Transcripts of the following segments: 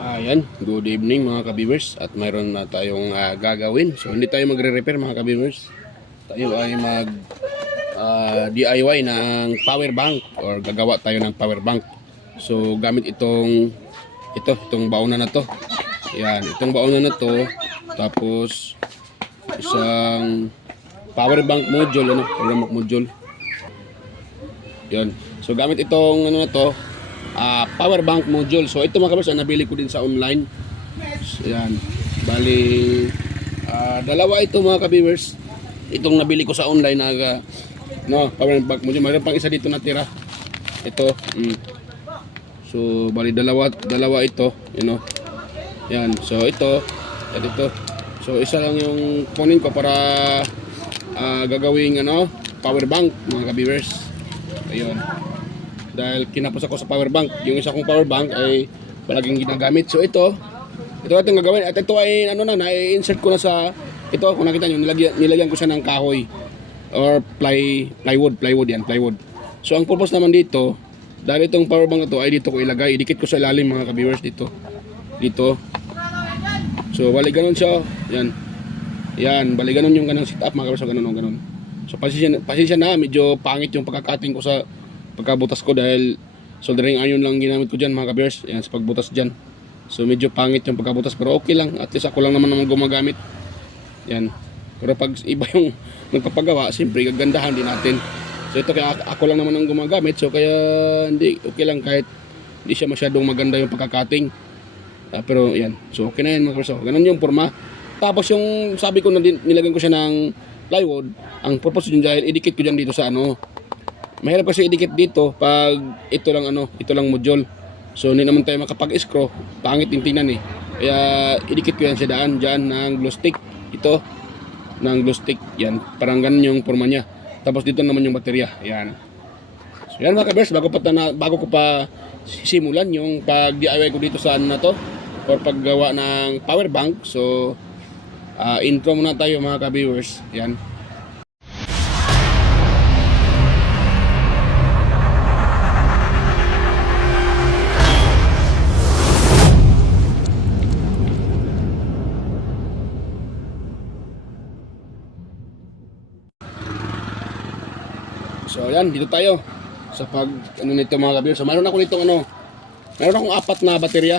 Ayan, good evening mga kabibers at mayroon na tayong gagawin. So hindi tayo magre-repair mga kabibers. Tayo ay mag DIY ng power bank or gagawa tayo ng power bank. So gamit itong baonan na to. Ayan, itong baonan na to. Tapos isang power bank module, power bank module. Yan. So gamit itong na to, power bank module. So ito mga kabers, nabili ko din sa online. So, yan. Bali dalawa ito mga kabers. Itong nabili ko sa online na power bank module. Mayroon pang isa dito natira. Ito. So bali dalawa ito, Yan. So ito, at ito. So isa lang yung kunin ko para gagawing power bank mga kabers. Ayun. Dahil kinapos ako sa power bank. Yung isa kong power bank ay palaging ginagamit. So ito ating gagawin. At ito ay na-insert ko na sa ito. Kung nakita nyo, nilagyan ko siya ng kahoy or plywood yan, plywood. So ang purpose naman dito, dahil itong power bank na to ay dito ko ilagay. Idikit ko sa ilalim mga ka-viewers dito. So bali ganun siya. Yan, bali ganun yung ganang setup mga ka-viewers. Ganun. So pasensya na, medyo pangit yung pagkakating ko sa pagkabutas ko dahil soldering iron lang ginamit ko dyan mga ka-viewers. Yan, sa pagbutas dyan. So medyo pangit yung pagkabutas pero okay lang. At least ako lang naman gumagamit. Yan. Pero pag iba yung nagpapagawa, siyempre gagandahan din natin. So ito kaya ako lang naman ang gumagamit. So kaya hindi, okay lang kahit hindi siya masyadong maganda yung pagkakating. Pero yan. So okay na yan mga ka-viewers. So, ganun yung forma. Tapos yung sabi ko na nilagyan ko siya ng plywood, ang purpose yun dahil idikit ko dyan dito sa mahirap kasi idikit dito pag ito lang module. So hindi naman tayo makapag-screw, pangit yung tingnan kaya idikit ko yan sa daan dyan ng glue stick. Ito ng glue stick, yan, parang ganun yung forma nya. Tapos dito naman yung baterya, yan. So yan mga kabers, bago ko pa simulan yung pag DIY ko dito sa na to or paggawa ng power bank. So intro muna tayo mga ka-viewers. Yan. So yan, dito tayo sa pag nito mga ka-viewers. So meron ako nitong meron akong 4 na baterya.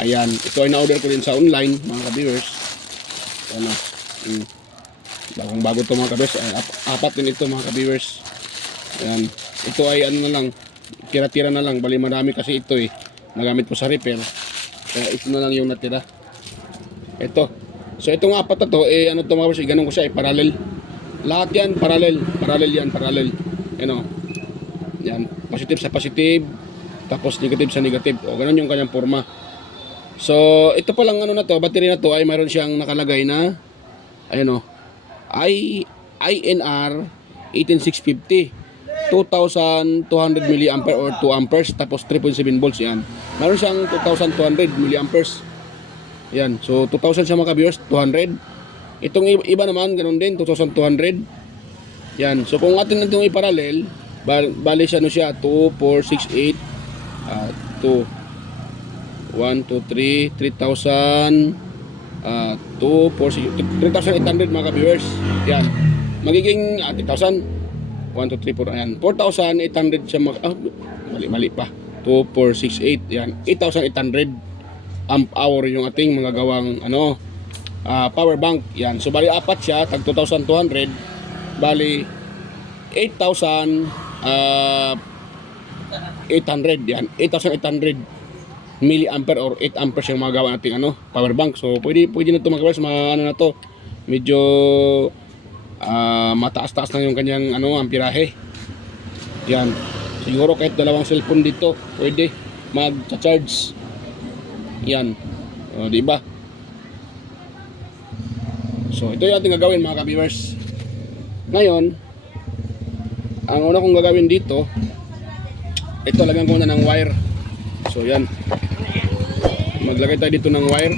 Ayan, ito ay na-order ko din sa online mga ka-viewers. Bago to mga ka-viewers. 4 din ito mga ka-viewers. Ayan, ito ay lang, tira-tira na lang. Bali marami kasi ito nagamit ko sa repair. Kaya ito na lang yung natira. Ito. So itong 4 na to to mga ka-viewers, ganun ko siya parallel. Lahat yan parallel yan. Yan, positive sa positive, tapos negative sa negative. O ganun yung kanyang forma. So ito pa lang na to, battery na to ay mayroon siyang nakalagay na INR 18650 2200 mA or 2 amperes, tapos 3.7 volts yan. Mayroon siyang 2200 mA. Yan, so 2000 siya mga ka-viewers, 200. Itong iba naman, ganun din, 2,200. Yan. So, kung atin itong iparallel, bali siya 2, 4, 6, 8, 2, 1, 2, 3, 3,000, 2, 4, 6, 3,800 mga ka-viewers. Yan. Magiging 3,000, 1, 2, 3, 4, ayan. 4,800 siya mali pa. 2, 4, 6, 8, yan. 8,800 amp hour yung ating mga gawang power bank. Yan. So bali 4 siya, tag 2,200. Bali 8,800 yan. 8,800 milliampere or 8 amperes yung mga gawa nating power bank. So pwede na to mga kabers, na to. Medyo mataas-taas na yung kanyang amperahe. Yan. Siguro kahit dalawang cellphone dito pwede mag-charge. Yan. O, di ba? So ito yung ating gagawin mga ka-viewers. Ngayon, ang una kong gagawin dito, ito lagyan ko na ng wire. So yan, maglagay tayo dito ng wire.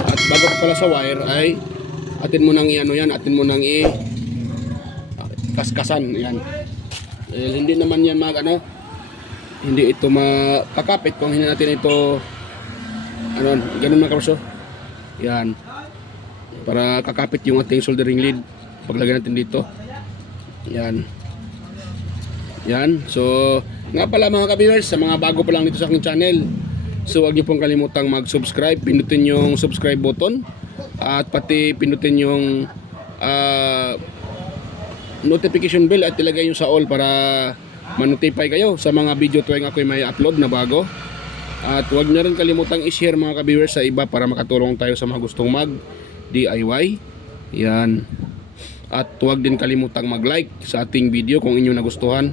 At bago pa pala sa wire ay atin mo nang atin mo nang kaskasan. Yan. Hindi naman yan hindi ito makakapit kung hindi natin ito ano, ganun mga kabarso. Yan. Para kakapit yung ating soldering lead. Paglagay natin dito. Yan. Yan. So, nga pala mga ka-viewers, sa mga bago pa lang dito sa aking channel, so huwag niyo pong kalimutang mag-subscribe. Pindutin yung subscribe button. At pati pindutin yung notification bell at ilagay nyo sa all para ma-notify kayo sa mga video tuwing ako'y may upload na bago. At huwag nyo rin kalimutang i-share mga ka-viewers sa iba para makatulong tayo sa mga gustong mag-DIY. Yan. At huwag din kalimutang mag-like sa ating video kung inyo nagustuhan.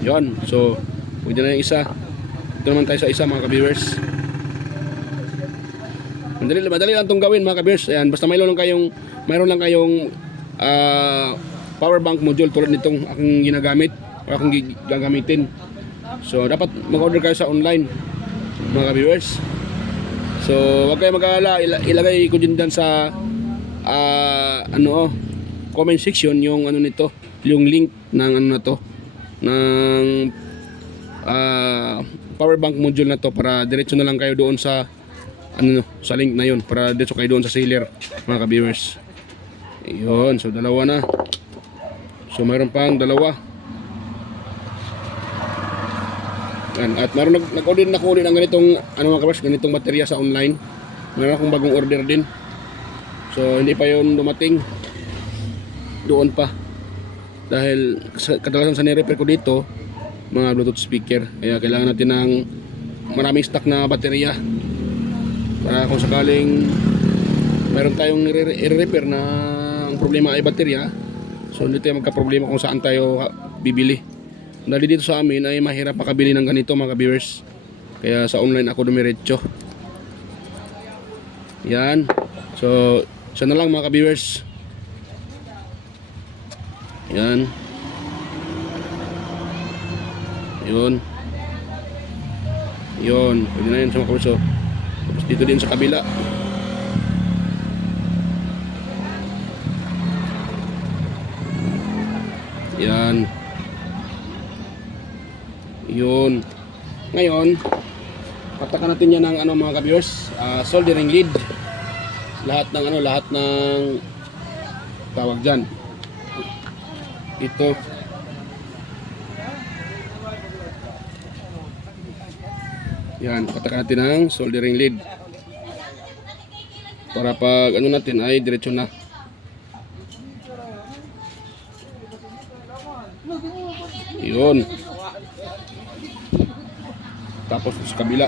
Yan. So, huwag na yung isa. Ito naman tayo sa isa mga ka-viewers. Madali lang itong gawin mga ka-viewers. Ayan, basta mayroon lang kayong power bank module tulad nitong aking ginagamit o akong gagamitin. So dapat mag-order kayo sa online mga viewers. So wag kayo mag-alala, ilagay ko din dyan sa comment section yung ano nito, yung link ng ano na to ng power bank module na to para diretso na lang kayo doon sa sa link na yun para diretso kayo doon sa seller mga ka-viewers. Yun, so dalawa na. So mayroon pang dalawa. Yan. At mayroon nag-order na ko ulit ng ganitong mga kabars, ganitong baterya sa online. Mayroon akong bagong order din. So hindi pa yun dumating. Doon pa. Dahil kadalasan sa ni-repair ko dito mga Bluetooth speaker. Kaya kailangan natin ng maraming stock na baterya. Para kung sakaling mayroon tayong i-repair na ang problema ay baterya, so hindi tayo magka-problema kung saan tayo bibili. Dahil dito sa amin ay mahirap makabili ng ganito mga viewers. Kaya sa online ako dumiretso. Yan. So, isa na lang mga viewers. Yan. Yun. Yun. Pwede na yun sa mga kurso. Tapos dito din sa kabila. Yan. Yun. Ngayon, patakan natin yan ng mga ka-viewers, soldering lead. Lahat ng tawag diyan. Ito. Yan, patakan natin ng soldering lead. Para pag natin ay diretso na. Yun. Tapos sa kabila.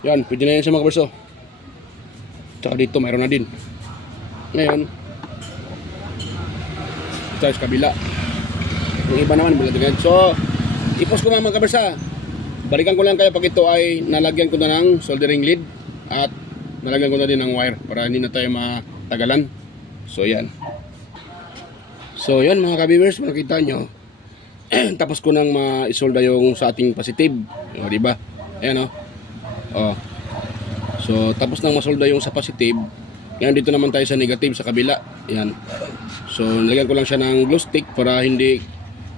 Yan, pwede na yan sa mga kabarso. Tsaka dito mayroon na din. Ngayon ito sa kabila. Yung iba naman bilagyan. So ipos ko mga kabarsa. Balikan ko lang kayo pag ito ay nalagyan ko na ng soldering lead at nalagyan ko na din ng wire para hindi na tayo matagalan. So yan. So yan mga ka-viewers, makikita nyo. Tapos ko nang ma-isolda yung sa ating positive. O diba? Ayan o. Oh. So tapos nang masolda yung sa positive. Ngayon dito naman tayo sa negative sa kabila. Ayan. So nilagyan ko lang siya ng glue stick para hindi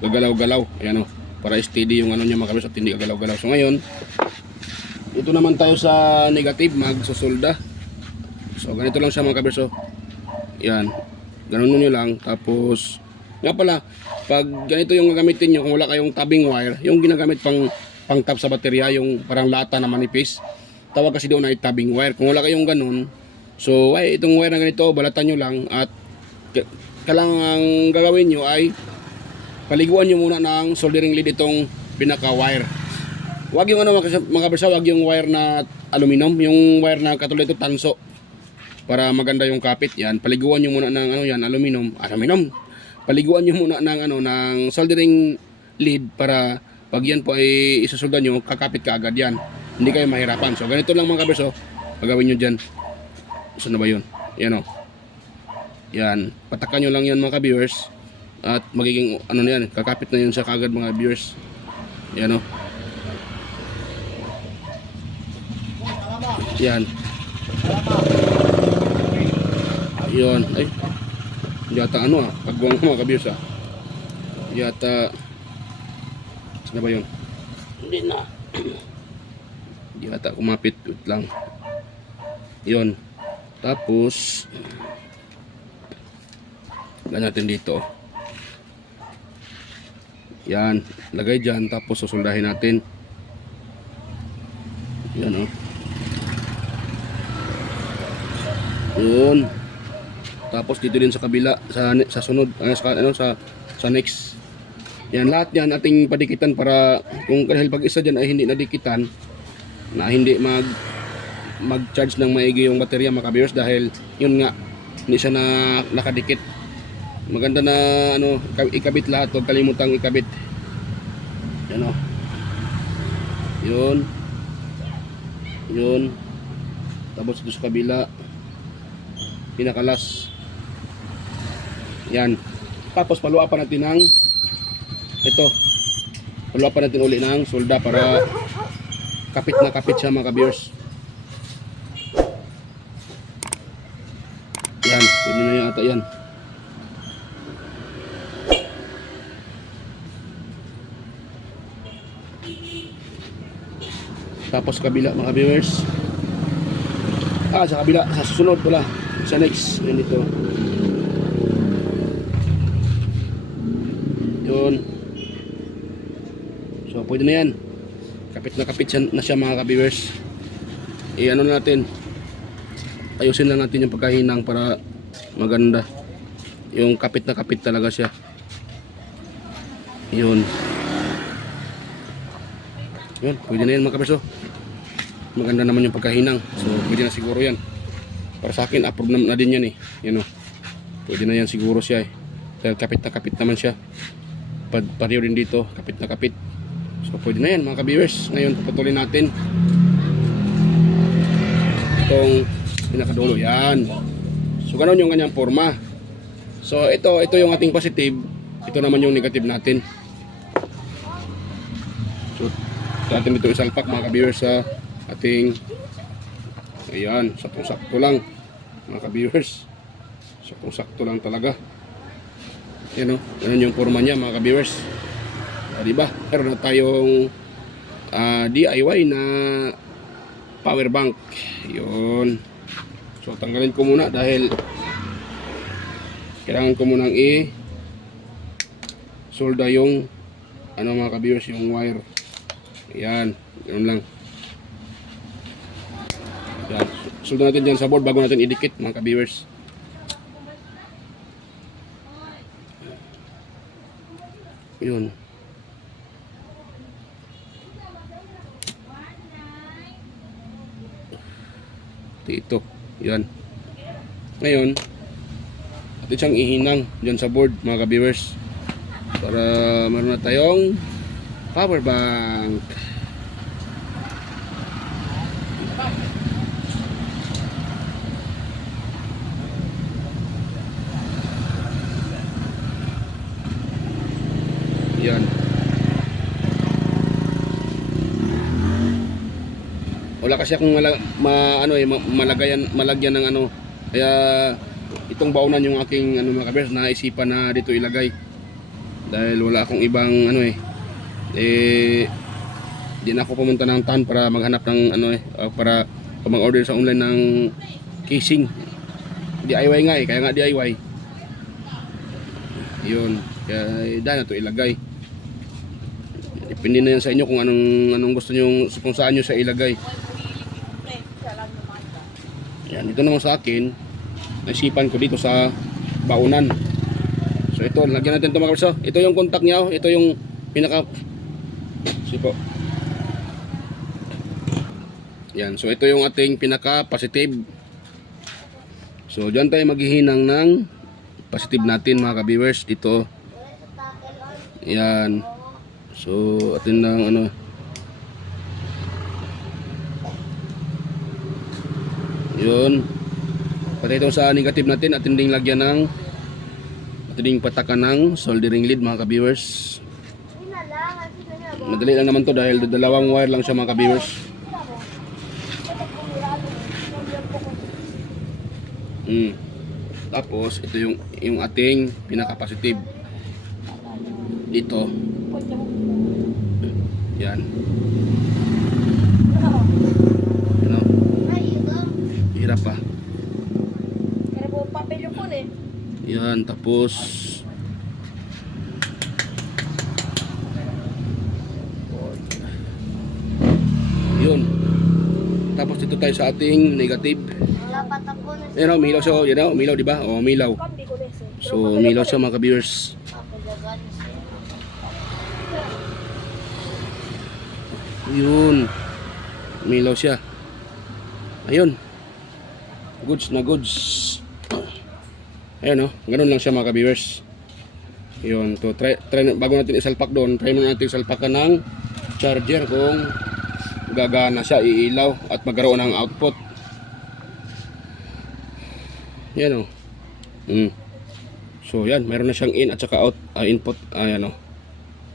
gagalaw-galaw. Ayan o. Para steady yung niya mga kabers at hindi gagalaw-galaw. So ngayon, dito naman tayo sa negative, magsusolda. So ganito lang siya mga kabers. Ayan. Ganun nyo lang. Tapos, nga pala, pag ganito yung gagamitin nyo, kung wala kayong tabbing wire, yung ginagamit pang tap sa baterya, yung parang lata na manipis, tawag kasi doon ay tabbing wire. Kung wala kayong ganun, so ay itong wire na ganito, balatan nyo lang at kailangan gagawin nyo ay paliguan nyo muna ng soldering lead itong pinaka-wire. Wag yung mga kabisa, wag yung wire na aluminum, yung wire na katulad ito tanso. Para maganda yung kapit. Yan, paliguan nyo muna ng aluminum. Paliguan nyo muna ng ng soldering lead para pag yan po ay isusolda nyo, kakapit ka agad yan. Hindi kayo mahirapan. So ganito lang mga kabisa, pagawin nyo diyan. Saan na ba 'yun? Yan Yan, patakan nyo lang yan mga ka-viewers. At magiging na yan, kakapit na yun sa kagad mga viewers. Yan Yan. Yun. Ay. Yata ano pagwang mga ka-viewers Yata. Saan ba yun? Hindi na. Yata kumapit. Wait lang. Yun. Tapos lagyan natin dito. Yan, lagay dyan. Tapos susundahin natin. Yan Yun. Tapos dito din sa kabila, sa sunod, sa next. Yan, lahat yan ating padikitan para kung dahil pag isa dyan ay hindi nadikitan, na hindi mag-charge ng maigi yung baterya mga ka-viewers dahil yun nga, hindi siya nakadikit. Maganda na ikabit lahat, huwag kalimutang ikabit. Yan Yun. Yun. Tapos ito sa kabila, pinakalas. Yan. Tapos paluapan natin ng ito. Paluapan natin uli ng solda para kapit na kapit siya mga ka-viewers. Yan, pwede na yata yan. Tapos kabila mga viewers. Sa kabila, sa susunod pala. Sa next, yan dito. Yun. So pwede na yan. Kapit na kapit na siya mga ka-viewers. Ano na natin. Ayusin lang natin yung pagkahinang para maganda. Yung kapit na kapit talaga siya. Yun. Yun, pwede na yan mga ka-viewers. Maganda naman yung pagkahinang. So pwede na siguro yan. Para sa akin, approve na din yan Yan pwede na yan siguro siya Dahil kapit na kapit naman siya. Pareho din dito, kapit na kapit. So pwede na yan mga ka-viewers. Ngayon papatuloy natin itong pinakadulo. Yan. So ganoon yung kanyang forma. So ito yung ating positive. Ito naman yung negative natin. So atin dito isalpak mga ka-viewers sa ating ayan, saktong-sakto lang mga ka-viewers. Saktong-sakto lang talaga. Yan ganun yung forma niya mga ka-viewers. Diba? Meron na tayong DIY na power bank. Yun. So tanggalin ko muna dahil kailangan ko munang solda yung mga ka-viewers, yung wire. Yan, ganun lang. Yan. Solda natin dyan sa board bago natin idikit mga ka-viewers. Yun. Ito. Yan. Ngayon, atin siyang ihinang dyan sa board mga ka-viewers. Para meron na tayong power bank. Yan. Wala kasi akong malagyan ng kaya itong baunan yung aking mga ka-viewers, naisipan na dito ilagay dahil wala akong ibang di na ako pumunta ng town para maghanap ng para mag-order sa online ng casing. DIY nga kaya nga DIY. Yun, kaya dahil na ito ilagay. Depende na yan sa inyo kung anong gusto nyo, kung saan nyo siya ilagay. Yan, ito naman sa akin, naisipan ko dito sa baunan. So ito, lagyan natin ito mga kapatid. Ito yung contact niya, ito yung pinaka sipo. Yan, so ito yung ating pinaka positive. So diyan tayo maghihinang ng positive natin mga ka-viewers dito. Yan. So atin ng yun. Pati itong sa negative natin, atin ding lagyan ng atin ding patakan ng soldering lead mga ka-viewers. Madali lang naman to dahil dalawang wire lang siya mga ka-viewers. Mm. Tapos ito yung ating pinaka-positive. Dito. Yan. Ano? Hirap pa. Kaya po papel yung phone eh. Yan, tapos yun. Tapos dito tayo sa ating negative. Dapat ako na Yan o, milaw siya. Yan o, milaw, di ba? O, milaw. Kambi ko na siya. So, milaw siya mga ka-viewers. Yun. Milaw siya. Ayun. Goods na goods. Ayun o, ganun lang siya mga ka-viewers. Yun, to try, bago natin isalpak doon, try muna natin isalpakan ng charger kung gagana siya, iilaw at magkaroon ng output. Yan o. So yan, meron na siyang in at saka out, input. Ayan o.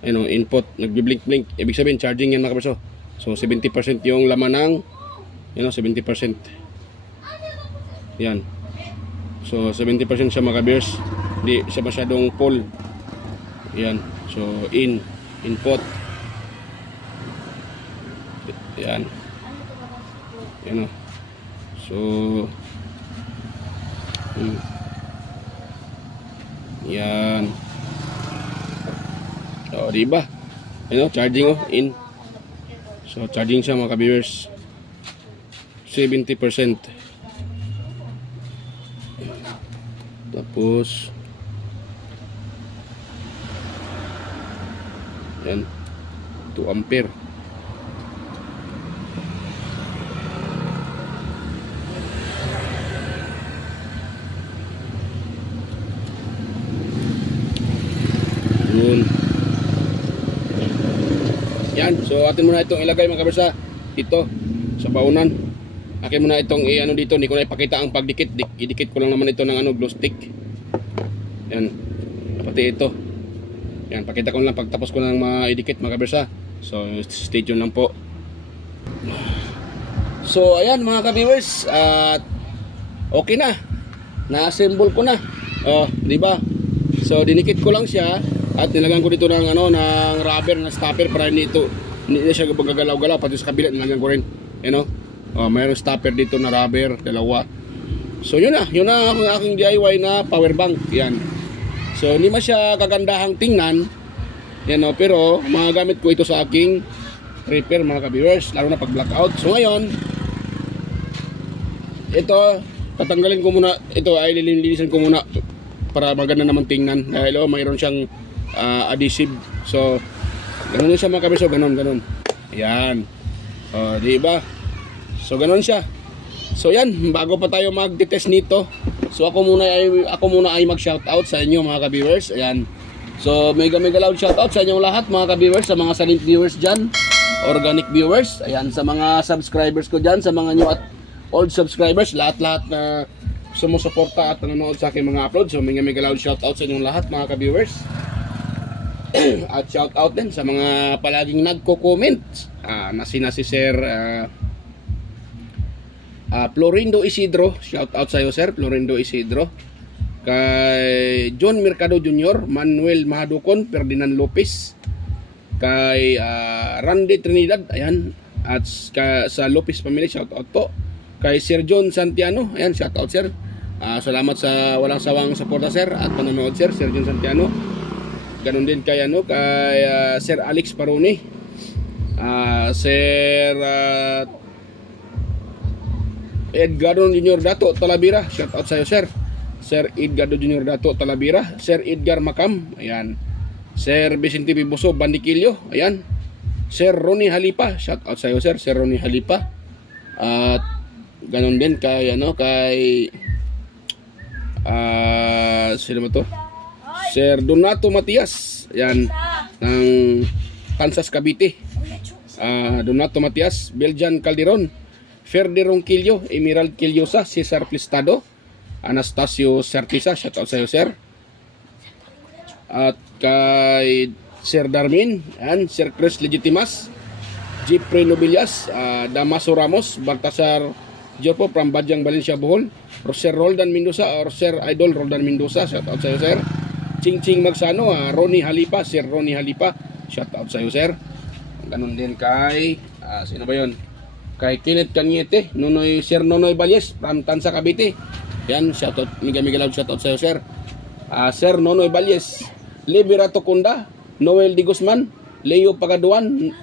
Ayan o, input, nagbi-blink-blink. Ibig sabihin, charging yan mga kaberso. So 70% yung laman ng, yan o, 70%. Yan. So 70% siya mga kabers. Hindi siya masyadong full. Yan. So input. Yan. Yan o. So yan. O, diba? Ano, charging o, in. So charging siya mga ka-viewers. 70%. Tapos yan, 2 ampere. Yun. Yan, so atin muna itong ilagay mga kabersa dito sa baunan. Akin muna itong ano dito, hindi ko na ipakita ang pagdikit. Idikit ko lang naman ito ng glue stick. Yan. Pati ito. Yan, pakita ko lang pagtapos ko lang maidikit mga kabersa. So stay tuned lang po. So ayan mga ka-viewers, at okay na. Na-assemble ko na. Oh, di ba? So dinikit ko lang siya at nilagyan ko dito ng ng rubber na stopper para hindi siya gagalaw-galaw. Pati sa kabila nilagyan ko rin. You know? Oh, mayroong stopper dito na rubber, dalawa. So yun na ang aking DIY na power bank. Yan. So hindi masya kagandahang tingnan. Yan o, pero magagamit ko ito sa aking repair mga ka-viewers, lalo na pag blackout. So ngayon, ito, tatanggalin ko muna, ito ay lilinisan ko muna para maganda naman tingnan. Dahil mayroon siyang adhesive. So, ganun siya mga ka-viewers, ganun. Ayan. O, di ba? So ganoon siya. So yan, bago pa tayo mag-test nito. So ako muna ay mag-shoutout sa inyo mga ka-viewers. Ayan. So mega loud shoutout sa inyong lahat mga ka-viewers, sa mga silent viewers diyan, organic viewers. Ayan, sa mga subscribers ko diyan, sa mga new at old subscribers, lahat-lahat na sumusuporta at nanonood sa aking mga upload. So mega loud shoutout sa inyong lahat mga ka-viewers. At shoutout din sa mga palaging nagko-comment. Na si Sir Florindo Isidro, shout out sa iyo sir, Florindo Isidro. Kay John Mercado Jr., Manuel Mahadukon, Ferdinand Lopez, kay Randy Trinidad, ayan, at sa Lopez family, shout out po. Kay Sir John Santiano, ayan, shout out sir. Salamat sa walang sawang suporta sir at panonood sir, Sir John Santiano. Ganon din kay kay Sir Alex Paroni, Sir Edgardo Junior Dato Talavera, shout out sa iyo sir. Sir Edgardo Junior Dato Talavera, Sir Edgar Macam, ayan. Sir Vicente Biboso Bandikilyo, ayan. Sir Ronnie Halipa, shout out sa iyo sir, Sir Ronnie Halipa. At ganon din kay kay sino mo to? Sir Donato Matias, ayan, ng Kansas Cavite. Donato Matias, Belgian Calderon, Ferde Ronquillo, Emerald Quillosa, Cesar Plistado, Anastasio Certisa, shout out sa iyo sir. At kay Sir Darmin, and Sir Chris Legitimas, Jeffrey Nobilias, Damaso Ramos, Baltasar Diyo po from Badyang, Valencia, Bohol. Sir Roldan Mendoza or Sir Idol Roldan Mendoza, shout out sa iyo sir. Ching Ching Magsano, Ronnie Halipa, Sir Ronnie Halipa, shout out sa iyo sir. Ganun din kay sino ba 'yon? Kay Kenneth Cañete, Sir Nonoy Valyes from Tansa, Cavite. Yan, shout out, mega loud shout out sa iyo sir. Sir Nonoy Valyes, Liberato Kunda, Noel Di Guzman, Leo Pagaduan,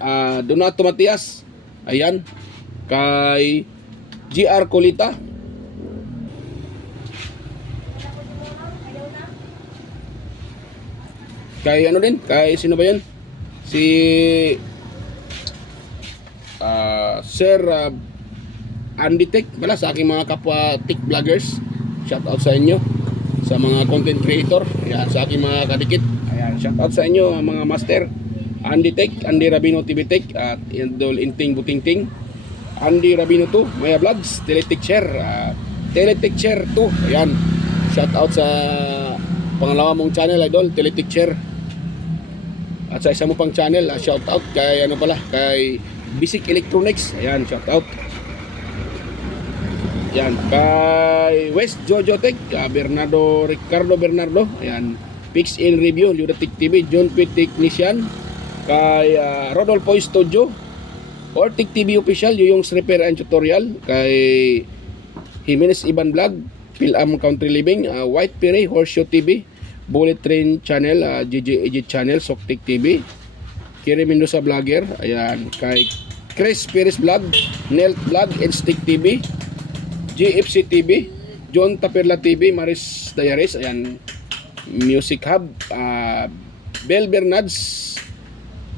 Donato Matias. Ayan, kay GR Colita. Kay ano din, kay sino ba 'yan? Si Sir Andy Tech, wala sa aking mga kapwa tech vloggers. Shout out sa inyo sa mga content creator. Ayan, sa aking mga kadikit. Ayan, shout out sa inyo mga master. Andy Tech, Andy Rabino TV Tech at Idol Inting Butingting. Andy Rabino 2, Maya Vlogs, Teletech Share, Teletech Share 2. Ayan, shout out sa pangalawa mong channel Idol, Teletech Share. At sa isa mo pang channel, shout out kay ano pala, kay Basic Electronics. Ayan, shout out. Ayan, kay West Jojo Tech, Ricardo Bernardo. Ayan, Pix in Review, Ludatic TV, John Pitt Technician. Kay Rodolfo Studio, Ortic TV Official, yung Repair and Tutorial. Kay Jimenez Iban Vlog, Pilam Country Living, White Pire, Horseshoe TV, Bullet Train Channel, GJ Edit Channel, Soktik TV, Kiri Mendoza Vlogger. Ayan, kay Chris Perez Vlog, Nelt Vlog, and Stick TV, GFC TV, John Taperla TV, Maris Diaries. Ayan, Music Hub, Bel Bernads,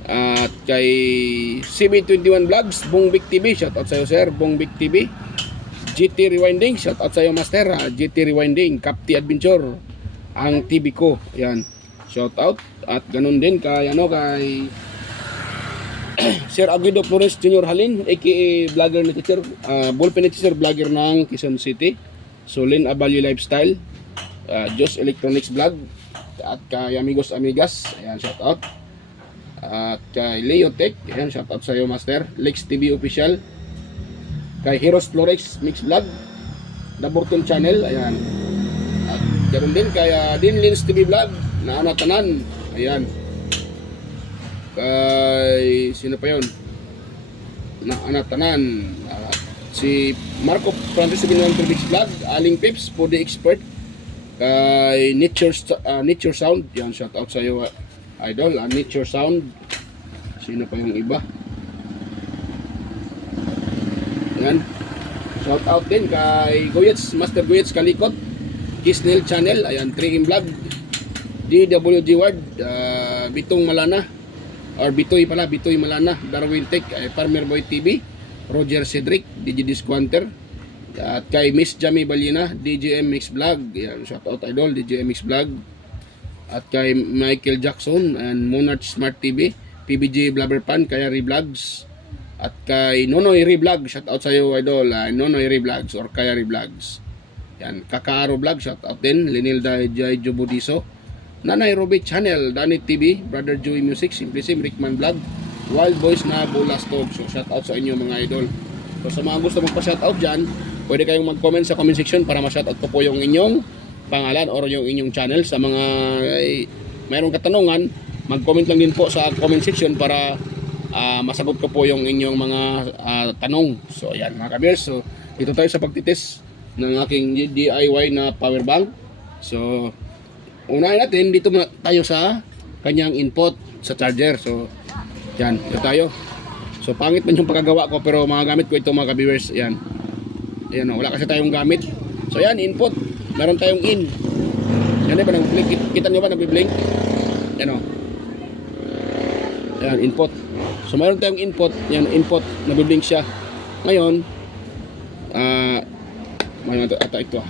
at kay CB21 Vlogs, Bongbik TV, shout out sa iyo sir, Bongbik TV. GT Rewinding, shout out sa iyo master, GT Rewinding, Capti Adventure, ang TV ko. Ayan, shout out. At ganun din kay kay Sir Aguido Flores Junior Halin, aka vlogger ni teacher, ballpen ni teacher, vlogger ng Quezon City. Solin Abalio Lifestyle, Jos Electronics Vlog, at kay Amigos Amigas. Ayan, shout out. At kay Leo Tech, ayan, shout out sa iyo master. Lex TV Official, kay Heroes Florex Mix Vlog, Daborton Channel. Ayan, at ganoon din kay Dinlins TV Vlog na Anatanan. Ayan, kay sino pa yon na Anatanan, si Marco Francis Binuan Mix Vlog, Aling Pips, Food Expert. Kay Nature Sound, yan, shout out sa iyo Idol, Nature Sound. Sino pa yung iba? Yan, shout out din kay Goyets, Master Goyets Kalikot, Kisnel Channel. Ayan, 3M Vlog, DWG Ward, Bitong Malana, or Bitoy pala, Bitoy Malana, Darwin Tech, Farmer Boy TV, Roger Cedric, DJ Disquanter. At kay Miss Jamie Balina, DJM Mix Vlog. Ayan, shout out Idol, DJM Mix Vlog. At kay Michael Jackson and Monarch Smart TV, PBJ Blabberpan, kaya Revlogs. At kay Nonoy Revlog, shout out sa iyo Idol, Nonoy Revlogs or kaya Revlogs. Yan, Kakaaro Vlog, shout out din, Linilda Jai Jobudiso, Nanay Roby Channel, Danny TV, Brother Joey Music, Simplisim, Rickman Vlog, Wild Boys na Bulastog. So shout out sa inyo mga idol. So sa mga gusto magpa-shout out dyan, pwede kayong mag-comment sa comment section para ma-shout out ko po yung inyong pangalan or yung inyong channel. Sa mga mayroong katanungan, mag-comment lang din po sa comment section para masagot ko po yung inyong mga tanong. So ayan mga kabers, so dito tayo sa pagtitis ng aking DIY na power bank. So unahin natin, dito muna tayo sa kanyang input sa charger. So yan, dito tayo. So pangit man yung pagkagawa ko, pero magagamit ko ito mga kabers. Ayan, ayan, wala kasi tayong gamit. So yan, input, meron tayong in. Yan, diba, nag-blink, kita nyo ba nag-blink? Yan o. Ayan, input. So meron tayong input. Yan, input, nag-blink siya. Ngayon, mayroon ito.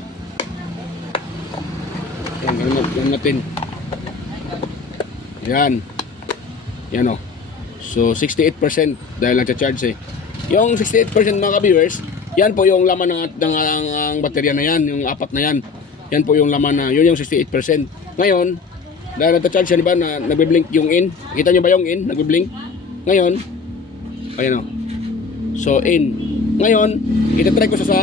Yan, ganun natin. Yan. Yan o. So 68% dahil nagcha-charge eh. Yung 68% mga ka-viewers, yan po yung laman ng baterya na yan, yung apat na yan. Yan po yung laman na, yun yung 68%. Ngayon, dahil nagcha-charge siya, di ba, na nagbe-blink yung in. Kita nyo ba yung in? Nagbe-blink. Ngayon, ayan o. So in. Ngayon, itatry ko siya sa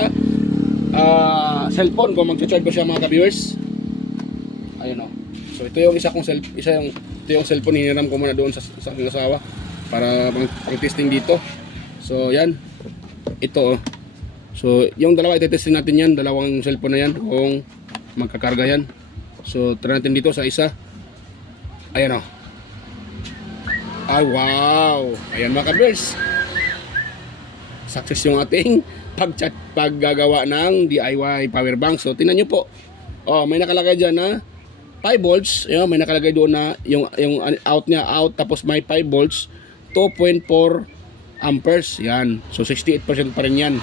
cellphone kung mag-charge ba siya mga ka-viewers. Ayun o. So ito yung ito yung cellphone hiniram ko muna doon sa aking asawa para pang-testing dito. So yan. Ito oh. So yung dalawa itetestin natin yan, dalawang cellphone na yan kung magkakarga yan. So try natin dito sa isa. Ayan o. Ay wow. Ayan mga ka-viewers. Success yung ating paggagawa ng DIY power bank. So tingnan nyo po. Oh, may nakalagay diyan na 5 volts. Ayun, may nakalagay doon na yung out niya out, tapos may 5 volts 2.4 amperes. Yan. So 68% pa rin yan.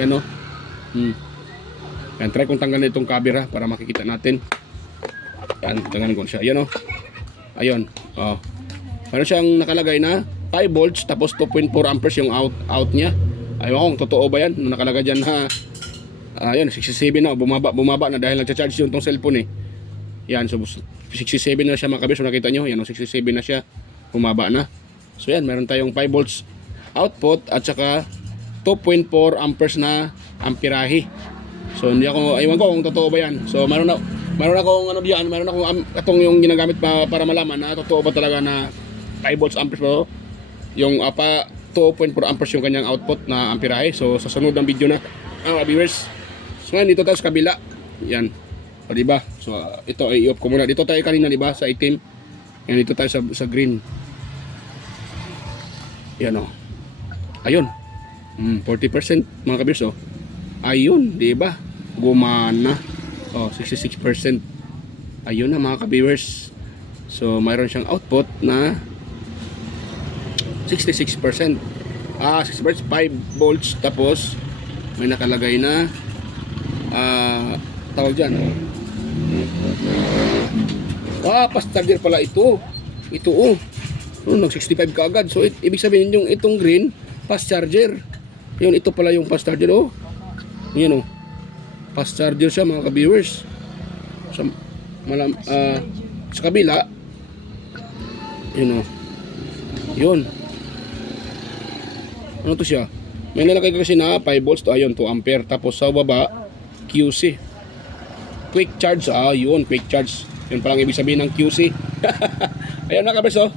Yan oh. Yan, try kong tanggalin itong cover para makikita natin. Yan, tanggalin ko siya. Yan oh. Ayun. Oh. Meron siyang nakalagay na 5 volts tapos 2.4 amperes yung out niya. Ayun kung totoo ba yan. Nakalagay dyan na ayun, 67 na. Bumaba na dahil nagcha-charge yung tong cellphone eh. Yan, so 67 na siya mga kabis. So nakita nyo, yan, 67 na siya. Bumaba na. So yan, meron tayong 5 volts output at saka 2.4 amperes na amperahe. So hindi ako, aywan ko kung totoo ba yan. So meron akong ano diyan, meron akong atong yung ginagamit para malaman na totoo ba talaga na 5 volts amperes ba yung 2.4 amperes yung kanyang output na amperahe. So sa sunod ng video na viewers. So ngayon dito tayo sa kabila. Yan. O diba? So ito ay i-off ko muna. Dito tayo kanina diba sa itim. Yan, dito tayo sa green. Yan o. Ayun. 40% mga kabiyers o. Ayun, diba? Gumana. O, 66%. Ayun na mga kabiyers. So mayroon siyang output na 66%. 6% 5 volts tapos may nakalagay na tawag dyan fast charger pala ito nag 65 ka agad. So ibig sabihin yung itong green fast charger, yun ito pala yung fast charger oh. Yun oh, fast charger siya mga ka-viewers. Sa kabila yun oh, yun ano to siya, may nalagay kasi na 5 volts to, ayun 2 ampere tapos sa baba QC quick charge. Yun quick charge, yun palang ibig sabihin ng QC. Ayun na kabers oh,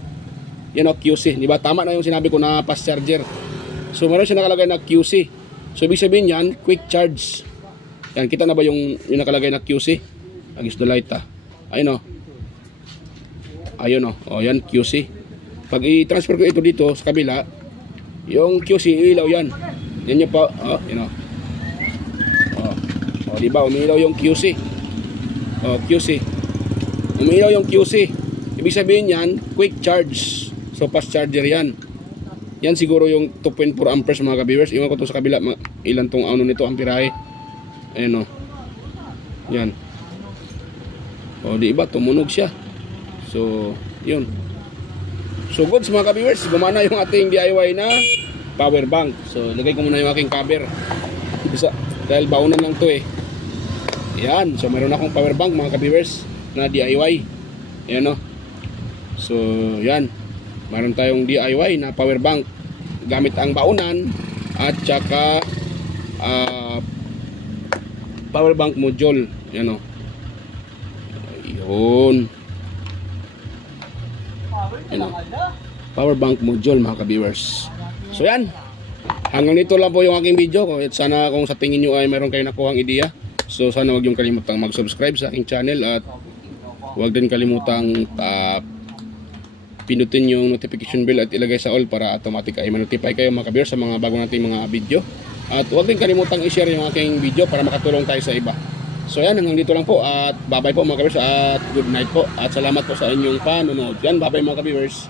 yan oh QC, di ba tama na yung sinabi ko na fast charger. So meron siya nakalagay na QC, so ibig sabihin yan quick charge. Yan, kita na ba yung nakalagay na QC against the light ayun oh, ayun oh, oh yan QC. Pag i-transfer ko ito dito sa kabila, yung QC ilaw yan. Yan yung pa, yun o. Diba, umilaw yung QC. QC. Umilaw yung QC. Ibig sabihin yan, quick charge. So, fast charger yan. Yan siguro yung 2.4 amperes mga ka-viewers. Iwan ko to sa kabila, ilan tong ano nito, amperahe. Ayan o. Yan. Diba, tumunog siya. So, yun. So goods mga ka-viewers, gumana yung ating DIY na power bank. So lagay ko muna yung aking cover. Dahil baunan lang to eh. Yan, so meron akong power bank mga ka-viewers na DIY. Ayan o. So yan, meron tayong DIY na power bank gamit ang baunan at saka power bank module. Yan o. Ayun. Power bank module mga ka-viewers. So yan, hanggang dito lang po yung aking video. Sana kung sa tingin nyo ay meron kayo nakuhang ideya, so sana wag yung kalimutang mag-subscribe sa aking channel at wag din kalimutang pinutin yung notification bell at ilagay sa all para automatic ay ma-notify kayo mga ka-viewers sa mga bago nating mga video. At wag din kalimutang i-share yung aking video para makatulong tayo sa iba. So yan, hanggang dito lang po at bye bye po mga ka-viewers at good night po at salamat po sa inyong panonood. Yan, bye bye mga ka-viewers.